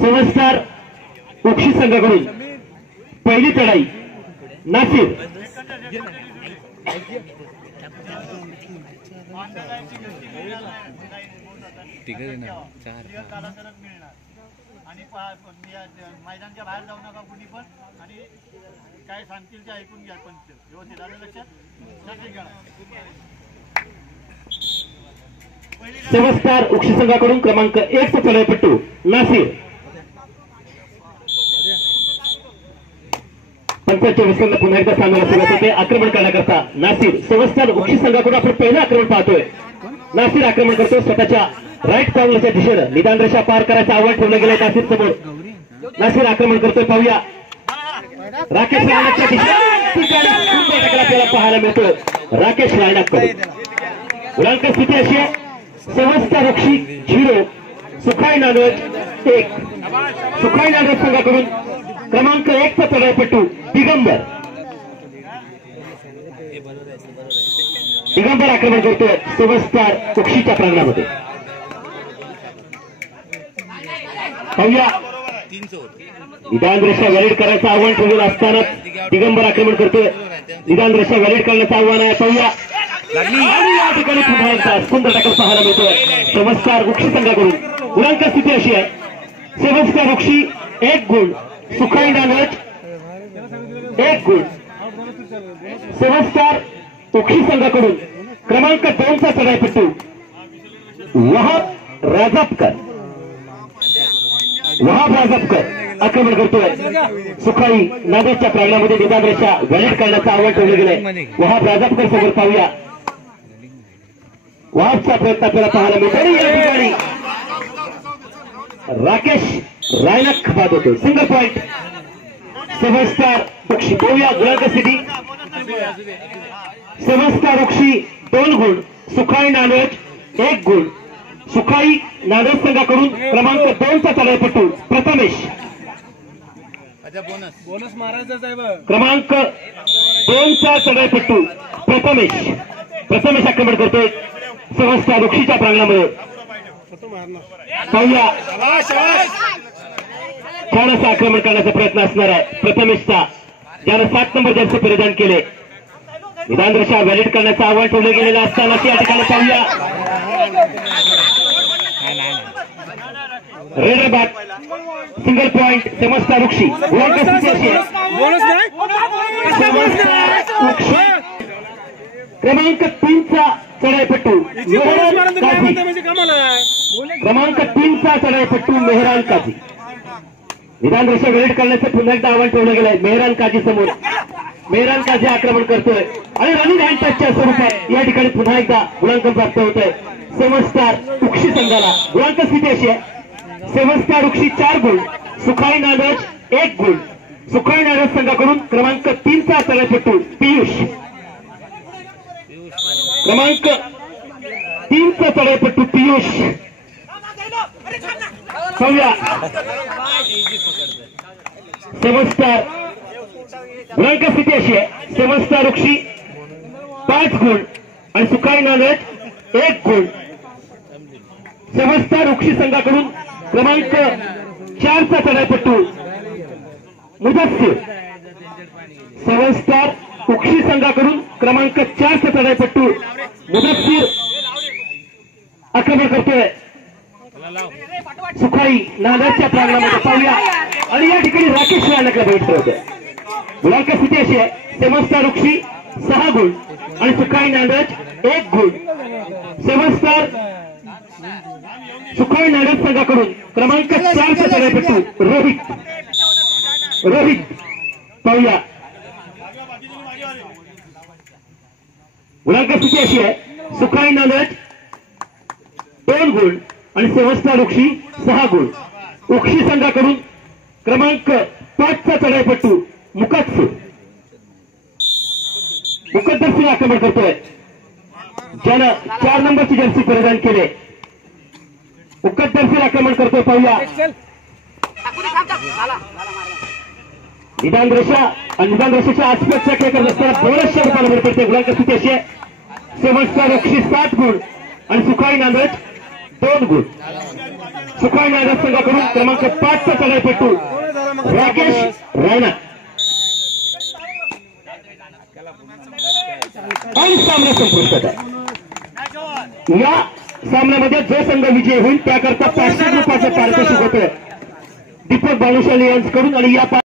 समजदार बक्षी संघाकडून पहिली चढाई नासिर मैदानाच्या बाहेर जाऊ नका कुणी पण आणि काय सांगतील ते ऐकून घ्या पण व्यवस्थित आलं लक्षात. समजदार बक्षी संघाकडून क्रमांक 1 चा चढाईपट्टू नासिर 45 सेकंद पुन्हा एकदा सामन्याला सुरुवात होते. आक्रमण करण्याकरता नासिर समजदार बक्षी संघाकडून आपण पहिलं आक्रमण पाहतोय. नासिर आक्रमण करतो स्वतःच्या राईट पावलाच्या दिशेनं निदान रेषा पार करायचं आव्हान ठेवलं गेलं नासिर समोर. नासिर आक्रमण करतोय पाहूया. राकेश रायनाच्या दिशेने आपल्याला पाहायला मिळतो. राकेश रायनाकडे गुणांक स्थिती अशी आहे समजदार बक्षी 0 सुखाई नानोज 1. सुखाई नानोज संघाकडून क्रमांक 1 चा चढाईपट्टू दिगंबर आक्रमण करतोय समजदार बक्षीच्या प्रांगणामध्ये. पाहूया निदान रेषा व्हॅलिड करायचं आव्हान ठेवलेलं असताना दिगंबर आक्रमण करतोय. निदान रेषा व्हॅलिड करण्याचं आव्हान आहे. पाहूया या ठिकाणी पुन्हा एकदा सुंदर टक्कर पाहायला मिळतोय समजदार बक्षी संघाकडून. गुणांक स्थिती अशी आहे समजदार बक्षी 1 गुण सुखाई नानोज 1 गुण. समजदार बक्षी संघाकडून क्रमांक 2 चा चढाईपट्टू वहाब राजापकर आक्रमण करतोय. सुखाई नानोजच्या प्रांगणामध्ये निदान रेषा व्हॅलिड करण्याचं आव्हान ठेवलं गेलंय. वहाब राजापकर समोर पाहूया. वहाबचा प्रयत्न आपल्याला पाहायला मिळतो आणि या ठिकाणी राकेश रायनाक बाद होतो. सिंगल पॉइंट समजदार बक्षी. पाहूया गुणांक स्थिती समजदार बक्षी 2 गुण सुखाई नानोज 1 गुण. सुखाई नानोज संघाकडून क्रमांक 2 चा चढाईपट्टू प्रथमेश बोनस मारायचा साहेब. क्रमांक 2 चा चढाईपट्टू प्रथमेश आक्रमण करतोय समजदार बक्षीच्या प्रांगणामध्ये. पाहूया छान असं आक्रमण करण्याचा प्रयत्न असणार आहे प्रथमेशचा ज्यानं 7 नंबर जर्सी परिधान केले. निदान रेषा व्हॅलिड करण्याचं आव्हान ठेवलं गेलेलं असताना या ठिकाणी पाहूया रेड बॅक सिंगल पॉइंट समजदार बक्षी. गुणांक स्थिती अशी आहे क्रमांक 3 चा चढाईपट्टू मेहरान काझी. क्रमांक 3 चा चढाईपट्टू मेहरान काझी. निदान रेषा व्हॅलिड करण्याचं पुन्हा एकदा आव्हान ठेवलं गेलंय मेहरान काझी समोर. मेहरान काझी आक्रमण करतोय आणि रनिंग हँड टचच्या स्वरूपात या ठिकाणी पुन्हा एकदा गुणांकन प्राप्त होत आहे समजदार बक्षी संघाला. गुणांक स्थिती अशी आहे समजदार बक्षी 4 गुण सुखाई नानोज 1 गुण. सुखाई नानोज संघाकडून क्रमांक 3 चा चढाईपट्टू पियुष क्रमांक 3 चा चढाईपट्टू पियुष. पाहूया समजदार गुणांक स्थिती अशी आहे समजदार बक्षी 5 गुण आणि सुखाई नानोज 1 गुण. समजदार बक्षी संघाकडून क्रमांक 4 चा चढाईपट्टू मुदस्सीर. समजदार बक्षी संघाकडून क्रमांक 4 चा चढाईपट्टू मुदस्सीर आक्रमण करतोय सुखाई नानोजच्या प्रांगणामध्ये. पाहूया आणि या ठिकाणी राकेश रायनाकला भेट करतोय. गुणांक स्थिती अशी आहे समजदार बक्षी 6 गुण आणि सुखाई नानोज 1 गुण. समजदार सुखाई नानोज संघाकडून क्रमांक 4 चा चढाईपट्टू रोहित. पाहूया गुणांक स्थिती अशी आहे सुखाई नानोज 2 गुण आणि समजदार बक्षी 6 गुण. बक्षी संघाकडून क्रमांक 5 चा चढाईपट्टू मुकद्दर आक्रमण करतोय ज्यानं 4 नंबरची जर्सी परिधान केले. मुकद्दर आक्रमण करतोय. पाहूया निदान रेषा आणि निदान रेषेच्या आसपासचा खेळ करत असताना बोनसच्या रूपाला वेळ पडते. गुणांक स्थिती अशी आहे समजदार बक्षी 7 गुण आणि सुखाई नानोज 2 गुण. सुखाय नायगाव संघाकडून क्रमांक 5 चा चढाईपट्टू राकेश राणा आणि सामना संपुष्टात आहे। या सामन्यामध्ये जो संघ विजय होईल त्याकरता 500 रुपयाचं पारितोषिक होतं दीपक भानुशाली यांच्याकडून आणि या